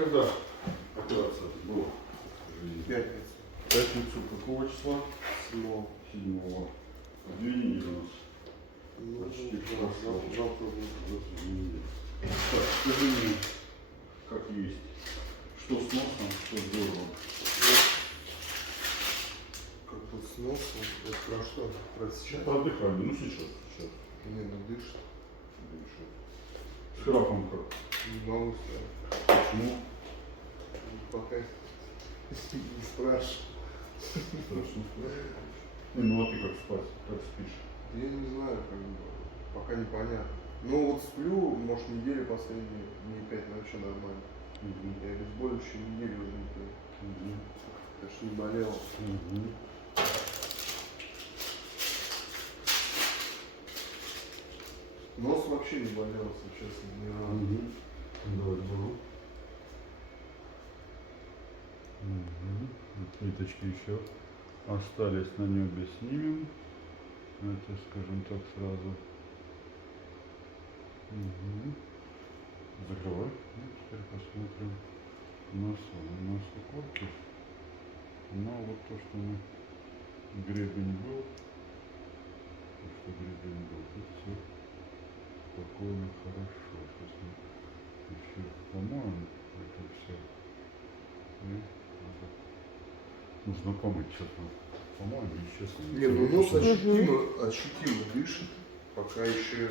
когда операция была? Пятница. Пятницу какого числа? 7. 7-го. 2 недели у нас. Ну, Почти завтра будет. Завтра 2 недели. Так, скажи мне, как есть. Что с носом, что с горлом? Как бы с носом. Это про что? Про сейчас? Про дыхание. Ну сейчас. Не, ну дышит. Дышит. С храпом как? Не могу сказать. Почему? Пока не спрашиваю. Страшно. Ну а ты как спать? Как спишь? Я не знаю, как бы, пока непонятно. Ну вот сплю, может, недели последние, дней 5 вообще нормально. Я обезболивающую неделю уже не пью. Потому что не болел. Нос вообще не болел, если честно, ни разу. Давай, давай. Ниточки еще остались, на небе снимем. Это, скажем так, сразу. Закрывай. Ну, теперь посмотрим на уколки. Но вот то, что мы гребень был, тут все спокойно, хорошо. Сейчас мы еще помоем это все. И нужно помыть. Сейчас мы помоем и сейчас. Не, ну нос ощутимо дышит, пока еще